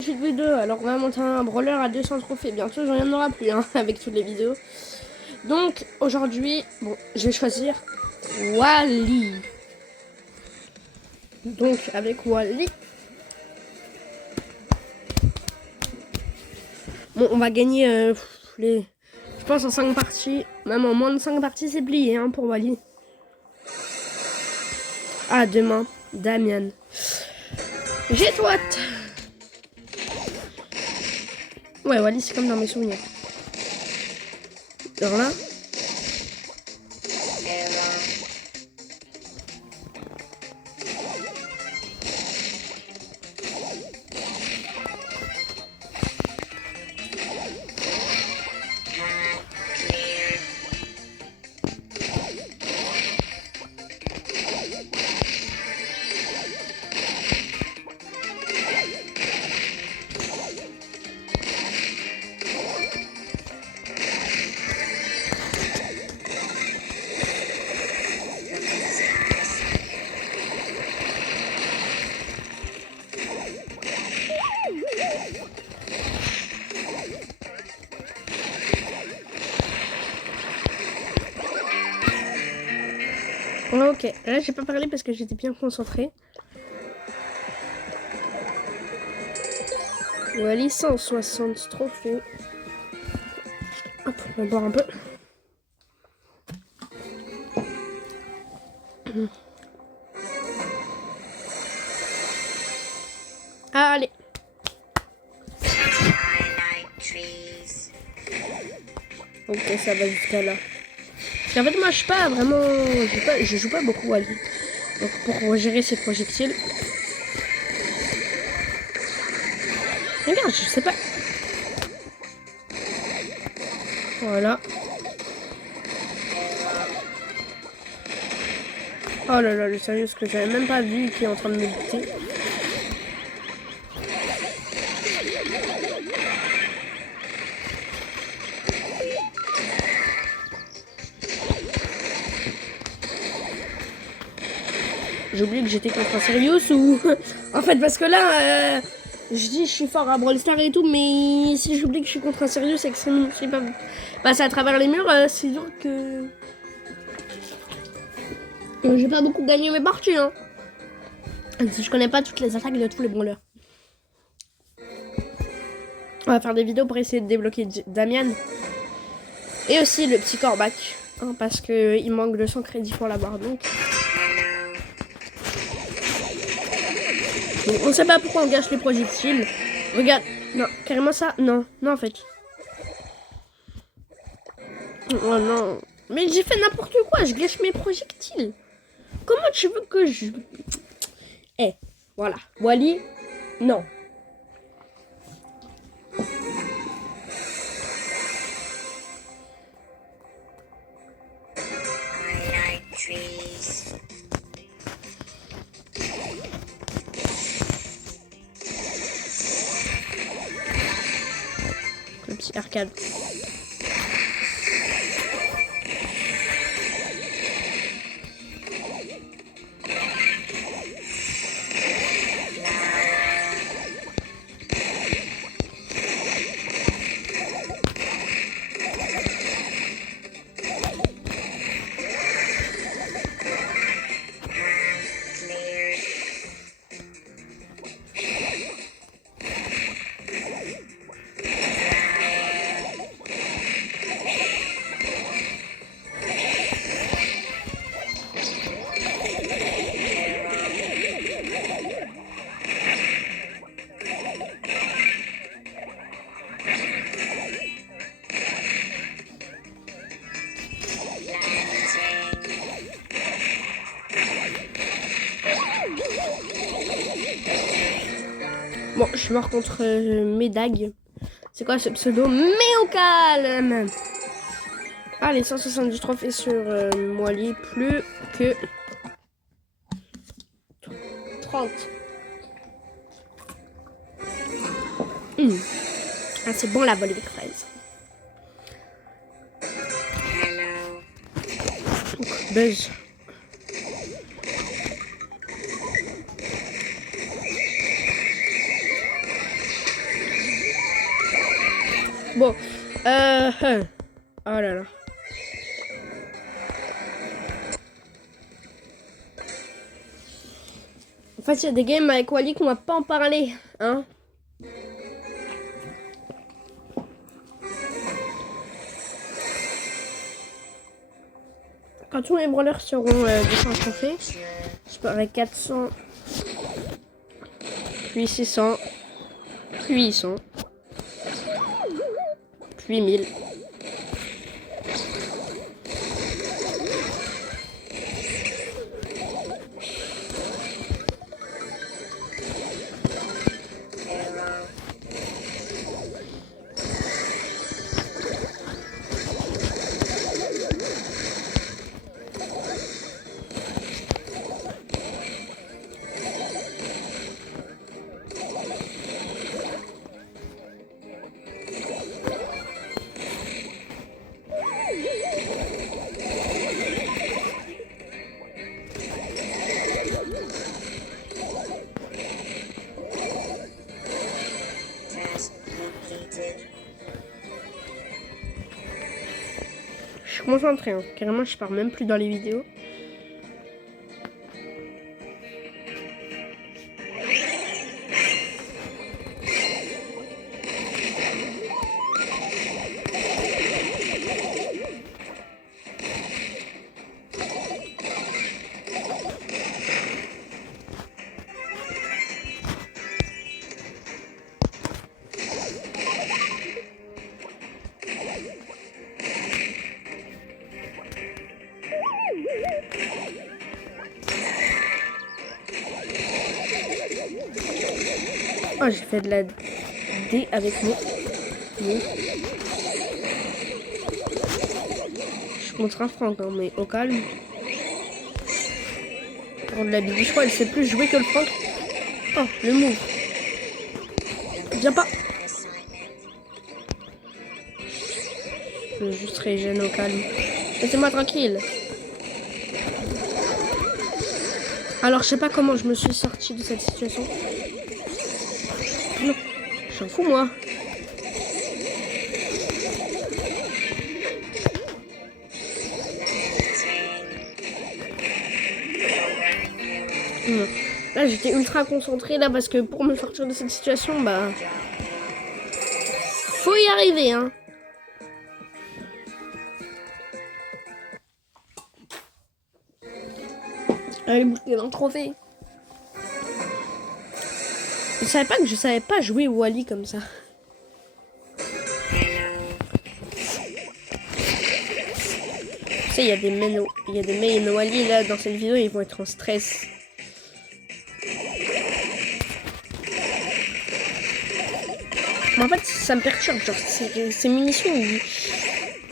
Vidéo, alors on va monter un brawler à 200 trophées. Bientôt, j'en en aura plus hein, avec toutes les vidéos. Donc aujourd'hui, bon, je vais choisir Wally. Donc avec Wally, bon, on va gagner je pense en 5 parties. Même en moins de 5 parties, c'est plié hein, pour Wally. À demain, Damien. J'ai toi. Ouais, Wally, c'est comme dans mes souvenirs. Alors là. Ok, là j'ai pas parlé parce que j'étais bien concentrée. Wally 160 trophées. Hop, on va boire un peu. Allez. Ok, ça va jusqu'à là. Parce qu'en fait, moi, je suis pas vraiment... Je joue pas beaucoup Wally. Donc, pour gérer ses projectiles... Regarde, je sais pas. Voilà. Oh là là, le sérieux, ce que j'avais même pas vu qui est en train de me buter. J'ai oublié que j'étais contre un Sirius ou... En fait, parce que là, je dis je suis fort à Brawl Stars et tout, mais si j'oublie que je suis contre un Sirius et que c'est je sais pas, passer à travers les murs, c'est sûr que... J'ai pas beaucoup gagné mes parties, hein. Si je connais pas toutes les attaques de tous les brawlers. On va faire des vidéos pour essayer de débloquer Damien. Et aussi le petit Corbac. Hein, parce que il manque de 100 crédits pour l'avoir, donc... On ne sait pas pourquoi on gâche les projectiles. Regarde. Non, carrément ça. Non, non en fait. Oh non. Mais j'ai fait n'importe quoi. Je gâche mes projectiles. Comment tu veux que je... Eh, voilà. Wally, non. Le petit arcade. Bon, je suis mort contre Médag. C'est quoi ce pseudo? Mais au calme. Allez, 170 trophées sur Wally. Plus que 30. Ah, c'est bon la volée avec fraise. Buzz. Bon. Oh là là. En fait, il y a des games avec Wally qu'on va pas en parler, hein. Quand tous les brawlers seront désenchantés, je parie 400, puis 600, puis 800, puis 1000. Je suis concentrée, hein. Carrément, je pars même plus dans les vidéos. Oh, j'ai fait de la D avec moi. Je suis contre un Franck, hein, mais au calme. Pour de la Bibi, je crois elle sait plus jouer que le Franck. Oh, le move. Viens pas. Je veux juste régène au calme. Laissez-moi tranquille. Alors, je sais pas comment je me suis sortie de cette situation. Non, j'en fous moi. Là, j'étais ultra concentrée là parce que pour me sortir de cette situation, bah, faut y arriver, hein. Allez, bouger dans le trophée. Je savais pas que je savais pas jouer Wally comme ça. Tu sais, il y a des mains Wally là dans cette vidéo, ils vont être en stress. Mais en fait, ça me perturbe, genre ces munitions.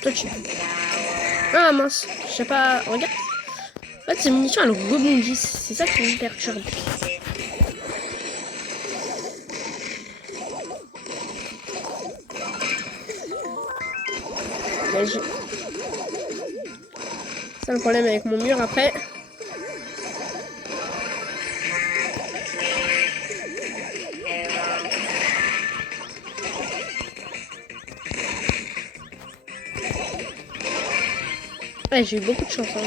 Toi tu. Ah mince, je sais pas. Regarde. En fait, ces munitions elles rebondissent. C'est ça qui me perturbe. C'est le problème avec mon mur après. Ouais, j'ai eu beaucoup de chance. Hein.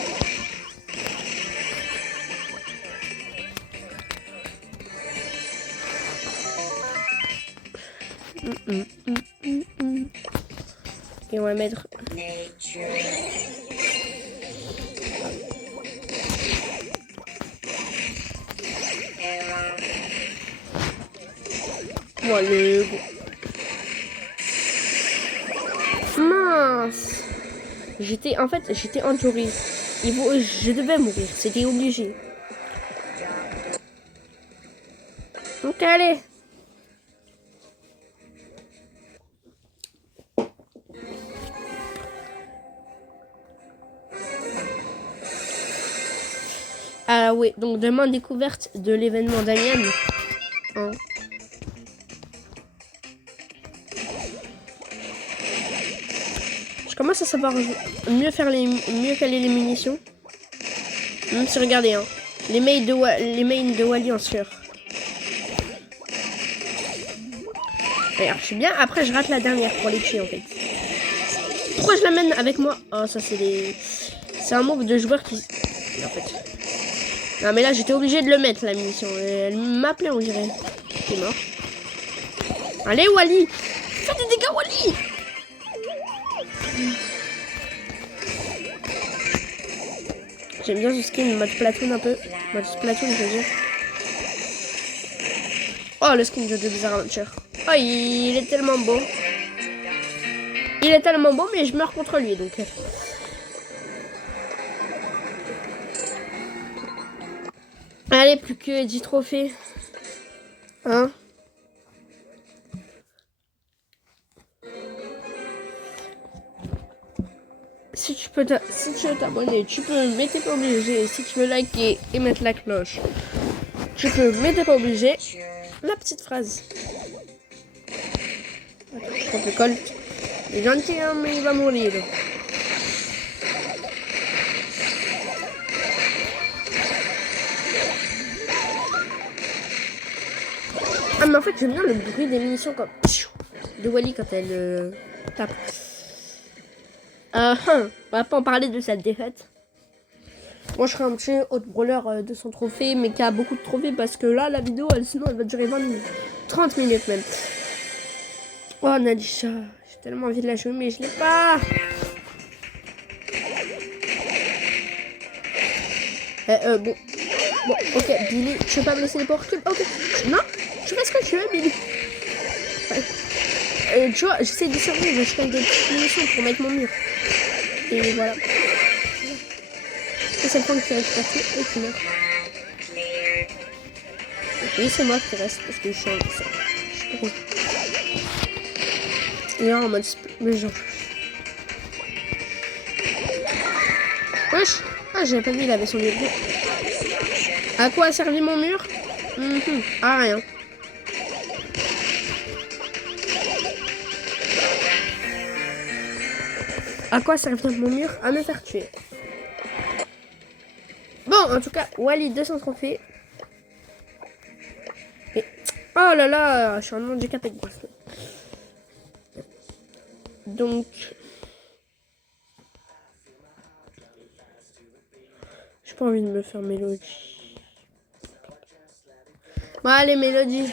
Et on va mettre... Moi, le... Mince. J'étais entourée. Je devais mourir, c'était obligé. Donc allez. Ah oui, donc demain découverte de l'événement d'Amiens. Hein. Je commence à savoir mieux caler les munitions. Même si regardez, hein, les mains de Wally en sueur. Regarde, je suis bien. Après, je rate la dernière pour les tuer en fait. Pourquoi je l'amène avec moi? Oh, ça c'est des... C'est un move de joueur qui... En fait... Non mais là j'étais obligé de le mettre la munition. Elle m'appelait on dirait. C'est mort. Allez Wally, fais des dégâts Wally. J'aime bien ce skin mode Splatoon un peu. Mode Splatoon je veux dire. Oh le skin de Bizarre Adventure. Oh il est tellement beau. Il est tellement beau mais je meurs contre lui donc. Allez plus que 10 trophées. Hein? Si tu veux t'abonner, tu peux, mais t'es pas obligé. Si tu veux liker et mettre la cloche, tu peux, mais t'es pas obligé. La petite phrase. Contre le Colt. Il est gentil, hein, mais il va mourir. Ah, mais en fait, j'aime bien le bruit des munitions comme de Wally quand elle tape. On va pas en parler de cette défaite. Moi, je serais un petit haute brawler de son trophée, mais qui a beaucoup de trophées parce que là, la vidéo, sinon, elle va durer 20 minutes. 30 minutes même. Oh, Nadisha. J'ai tellement envie de la jouer, mais je l'ai pas. Bon. Bon, ok, Billy, tu veux pas me laisser les portes? Ok. Non, tu fais ce que tu veux, Billy. Ouais. Tu vois, j'essaie de survivre, je fais des petites munitions pour mettre mon mur. Et voilà. Et c'est le point qui récupère tout et qui meurt. Oui, c'est moi qui reste parce que je suis en ça. Je suis trop. Il est en mode mais genre. Wesh. Ah, j'avais pas vu, il avait son début. À quoi a servi mon mur? À rien. À quoi servir mon mur? À me faire tuer. Bon, en tout cas, Wally 200 trophées. Et... Oh là là, je suis en handicapé de gosse. Donc... J'ai pas envie de me faire Mélodie. Bon, allez, Mélodie.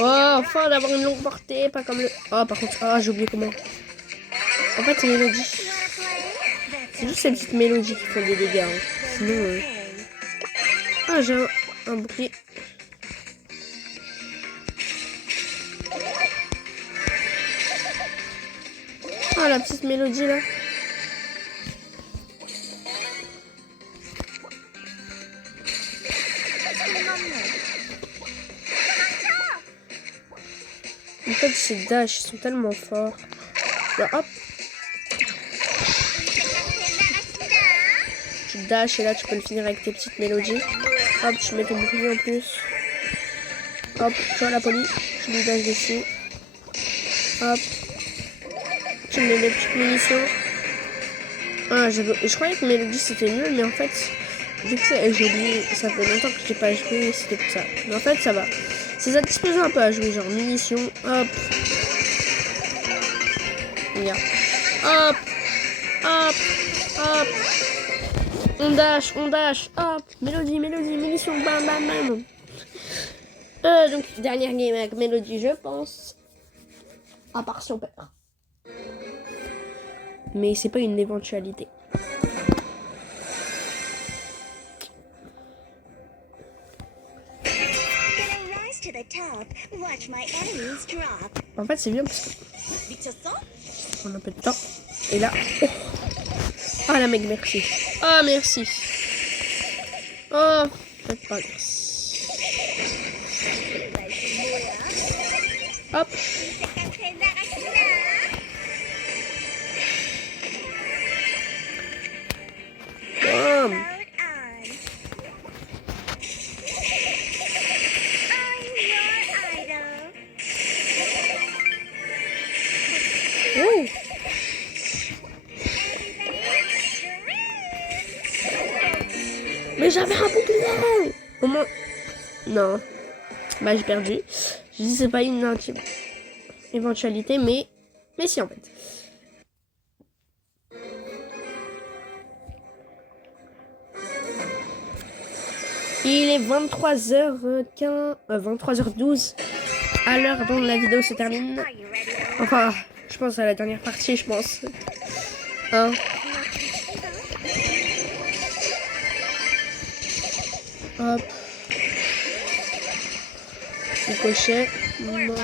Oh, enfin d'avoir une longue portée, pas comme le... Oh, par contre, ah, j'ai oublié comment. En fait, c'est Mélodie. C'est juste ces petites mélodies qui font des dégâts. Hein. Sinon... Ah, j'ai un bouclier. Oh, la petite mélodie, là. En fait, ces dash, ils sont tellement forts. Là, hop. Tu dash et là, tu peux le finir avec tes petites mélodies. Hop, tu mets ton bouclier en plus. Hop, tu vois la poly. Tu lui dash dessus. Hop. Tu mets les petites munitions. Ah, je croyais que Mélodie c'était nul, mais en fait, vu que j'ai oublié, ça fait longtemps que je n'ai pas joué, c'était pour ça. Mais en fait, ça va. C'est satisfaisant un peu à jouer, genre munitions, hop. Regarde. Hop. Hop. Hop. On dash, hop. Mélodie, munitions, bam, bam, bam. Donc, dernière game avec Mélodie, je pense. À part si on perd. Mais c'est pas une éventualité. En fait, c'est bien parce qu'on a un peu de temps. Et là, oh, ah la mec, merci. Ah merci. Oh, faites pas merci. Hop. comment... Non. Bah, j'ai perdu. Je dis c'est pas une éventualité, mais si, en fait. Il est 23h15... 23h12 à l'heure dont la vidéo se termine. Enfin, je pense à la dernière partie, je pense. Hein. Hop. Ricochet. Non.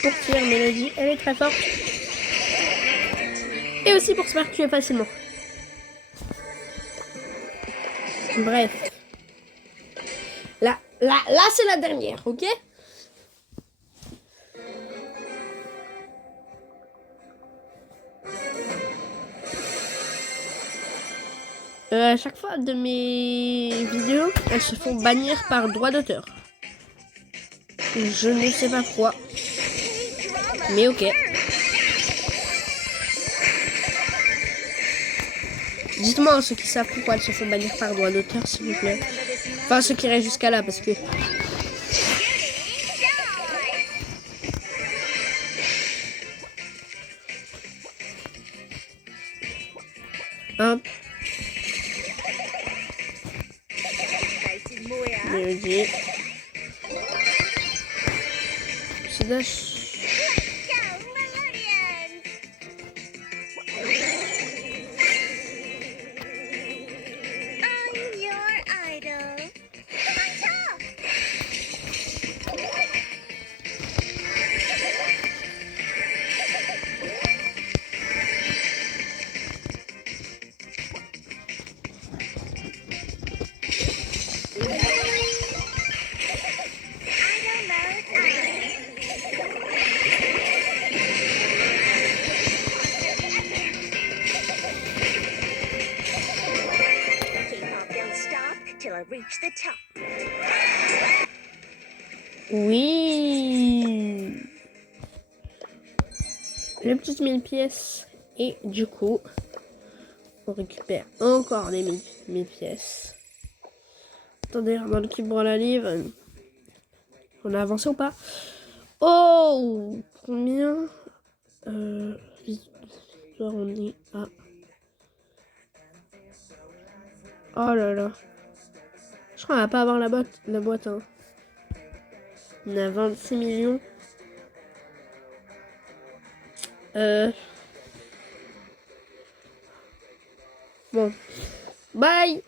Pour tirer Mélodie, elle est très forte. Et aussi pour se faire tuer facilement. Bref. Là c'est la dernière, ok? À chaque fois de mes vidéos, elles se font bannir par droit d'auteur. Je ne sais pas pourquoi. Mais ok. Dites-moi ceux qui savent pourquoi elles se font bannir par droit d'auteur, s'il vous plaît. Enfin, ceux qui restent jusqu'à là, parce que... Hop. Mélodie. C'est dash. Oui. Les petites 1000 pièces. Et du coup, on récupère encore des 1000 pièces. Attendez, dans le qui la livre. On a avancé ou pas? Oh, combien? On est à... Oh là là. Je crois qu'on va pas avoir la boîte. Hein. On a 26 millions. Bon. Bye.